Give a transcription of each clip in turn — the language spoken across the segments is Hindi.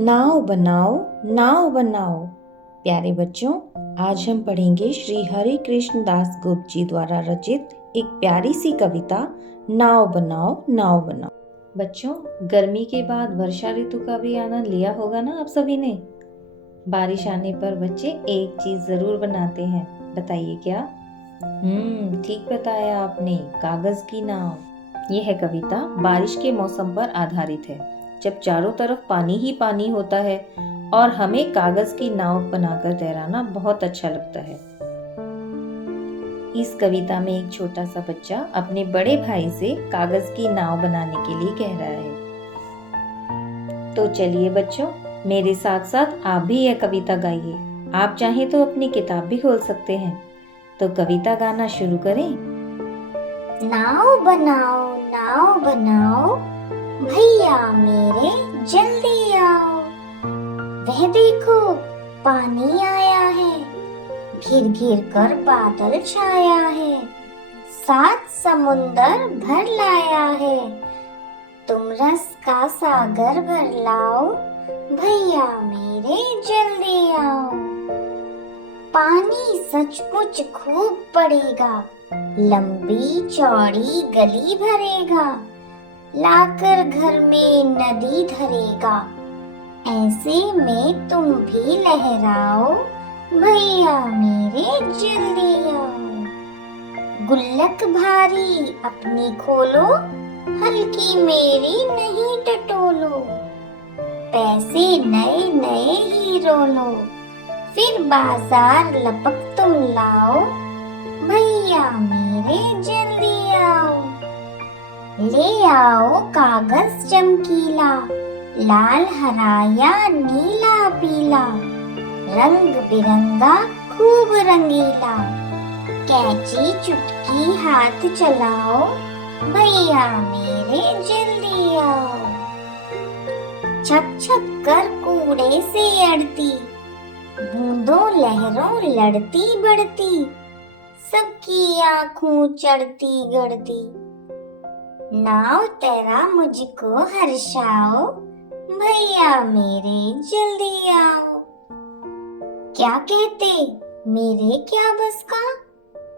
नाव बनाओ नाव बनाओ। प्यारे बच्चों, आज हम पढ़ेंगे श्री हरि कृष्ण दास गुप्त जी द्वारा रचित एक प्यारी सी कविता नाव बनाओ नाव बनाओ। बच्चों, गर्मी के बाद वर्षा ऋतु का भी आनंद लिया होगा ना आप सभी ने। बारिश आने पर बच्चे एक चीज जरूर बनाते हैं, बताइए क्या? ठीक बताया आपने, कागज की नाव। यह कविता बारिश के मौसम पर आधारित है, जब चारों तरफ पानी ही पानी होता है और हमें कागज की नाव बनाकर तैराना बहुत अच्छा लगता है। इस कविता में एक छोटा सा बच्चा अपने बड़े भाई से कागज की नाव बनाने के लिए कह रहा है। तो चलिए बच्चों, मेरे साथ साथ आप भी यह कविता गाइए। आप चाहें तो अपनी किताब भी खोल सकते हैं। तो कविता गाना शुरू करें। नाव बनाओ भैया मेरे जल्दी आओ। वह देखो पानी आया है, घिर घिर कर बादल छाया है, सात समुंदर भर लाया है। तुम रस का सागर भर लाओ, भैया मेरे जल्दी आओ। पानी सचमुच खूब पड़ेगा, लंबी चौड़ी गली भरेगा, लाकर घर में नदी धरेगा। ऐसे में तुम भी लहराओ, भैया मेरे जल्दी आओ। गुल्लक भारी अपनी खोलो, हल्की मेरी नहीं टटोलो। पैसे नए नए ही रोलो, फिर बाजार लपक तुम लाओ, भैया मेरे जल्दी आओ। ले आओ कागज चमकीला, लाल हरा या नीला पीला, रंग बिरंगा खूब रंगीला। कैंची चुटकी हाथ चलाओ, भैया मेरे जल्दी आओ। छप छप कर कूड़े से अड़ती, बूंदों लहरों लड़ती बढ़ती, सबकी आँखों चढ़ती गड़ती। नाव तेरा मुझको हर्षाओ, भैया मेरे जल्दी आओ। क्या कहते मेरे क्या बस का?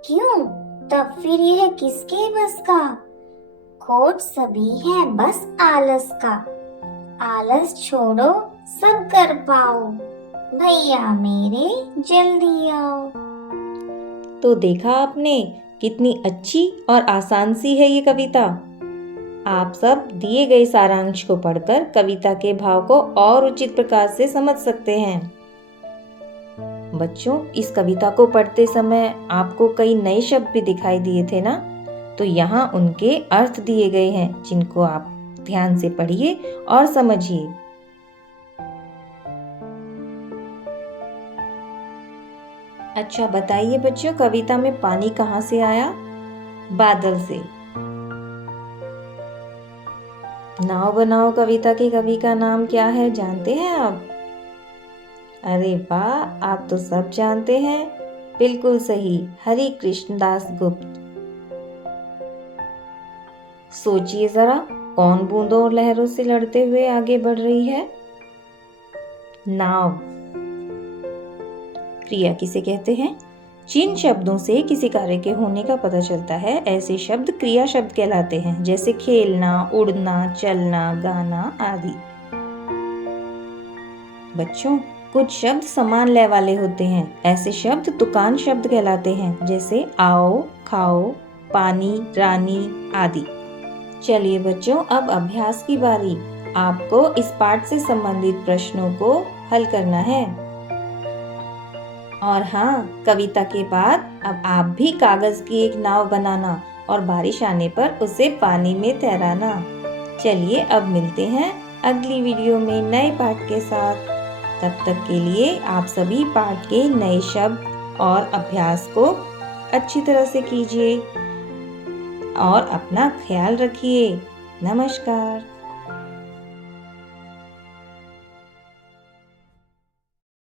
क्यों तब फिर यह किसके बस का? खोट सभी है बस आलस का, आलस छोड़ो सब कर पाओ, भैया मेरे जल्दी आओ। तो देखा आपने, कितनी अच्छी और आसान सी है ये कविता। आप सब दिए गए सारांश को पढ़कर कविता के भाव को और उचित प्रकार से समझ सकते हैं। बच्चों, इस कविता को पढ़ते समय आपको कई नए शब्द भी दिखाई दिए थे ना? तो यहाँ उनके अर्थ दिए गए हैं, जिनको आप ध्यान से पढ़िए और समझिए। अच्छा बताइए बच्चों, कविता में पानी कहाँ से आया? बादल से। नाव बनाओ कविता के कवि का नाम क्या है, जानते हैं आप? अरे वाह, आप तो सब जानते हैं। बिल्कुल सही, हरि कृष्ण दास गुप्त। सोचिए जरा, कौन बूंदों और लहरों से लड़ते हुए आगे बढ़ रही है? नाव। क्रिया किसे कहते हैं? जिन शब्दों से किसी कार्य के होने का पता चलता है, ऐसे शब्द क्रिया शब्द कहलाते हैं, जैसे खेलना, उड़ना, चलना, गाना आदि। बच्चों, कुछ शब्द समान लय वाले होते हैं, ऐसे शब्द तुकान शब्द कहलाते हैं, जैसे आओ, खाओ, पानी, रानी आदि। चलिए बच्चों, अब अभ्यास की बारी। आपको इस पाठ से संबंधित प्रश्नों को हल करना है। और हाँ, कविता के बाद अब आप भी कागज की एक नाव बनाना और बारिश आने पर उसे पानी में तैराना। चलिए अब मिलते हैं अगली वीडियो में नए पाठ के साथ। तब तक के लिए आप सभी पाठ के नए शब्द और अभ्यास को अच्छी तरह से कीजिए और अपना ख्याल रखिए। नमस्कार।